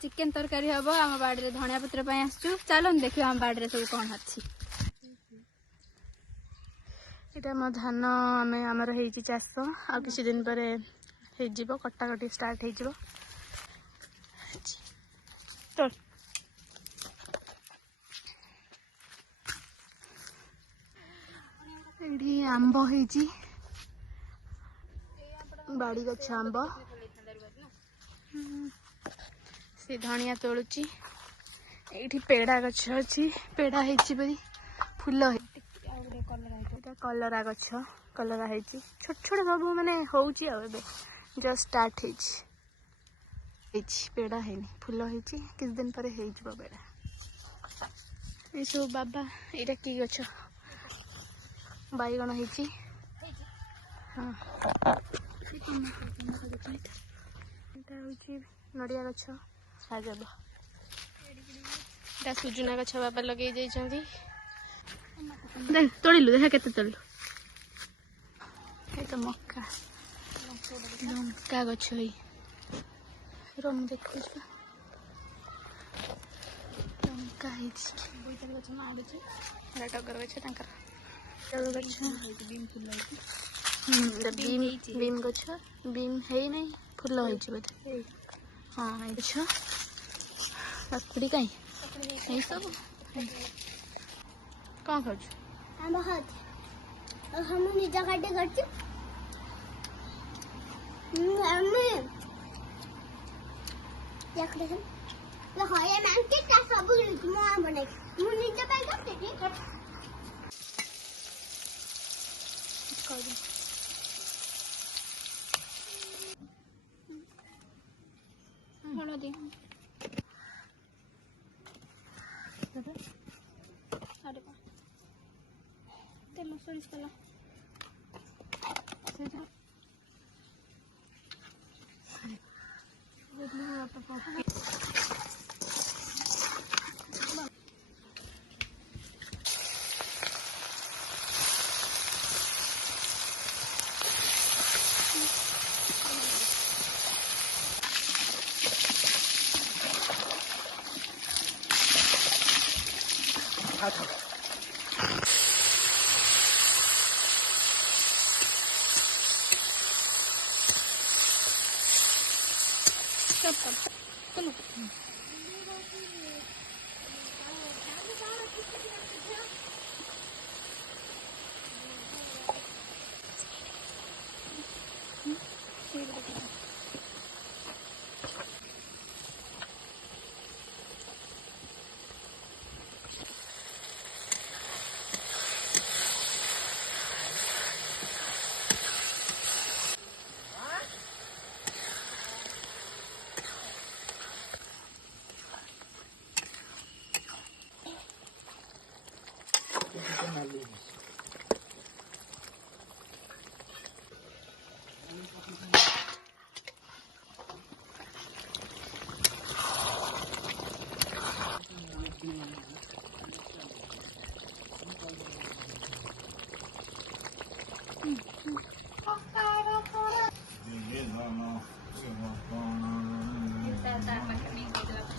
Chicken तरकारी हम आम बाड़ी धनिया पत्र आसचु चलो देखिए आम बाड़ी सब कौन अच्छी इटा मो धान आमर हो चाष आ किसी दिन पर कटाकटी स्टार्ट हो आंब हो बाड़ी गछ आंब से धनिया तोलुची ये पेड़ा गछ अच्छी पेड़ा होती फूल कलरा गछ कलरा है छोट छोट सब माने होची जस्ट स्टार्ट पेड़ा है फूल होती किस दिन पर हो पेड़ा ये सब बाबा यहाँ कि गछ बैगण होती हाँ नड़िया गछ साजब एटा सुजुना गछ बाबा लगे देख तोड़िलु देख केते तोड़िलु ये तो मक्का लंका गछ रम देखु लंका बोईताल गछ माड़े टगर गछ बीम गछ बीम है नहीं फूल हो बोधे हाँ गछ काकुड़ी कहीं सब कौन खाऊ हम निज गाड़ी कर तेल सोरिष तेल चलो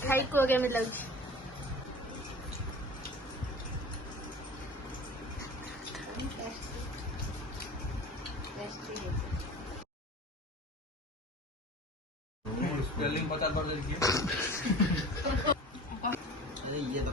हाइट को आगे में लग स्पेलिंग बता देखिए। अरे ये तो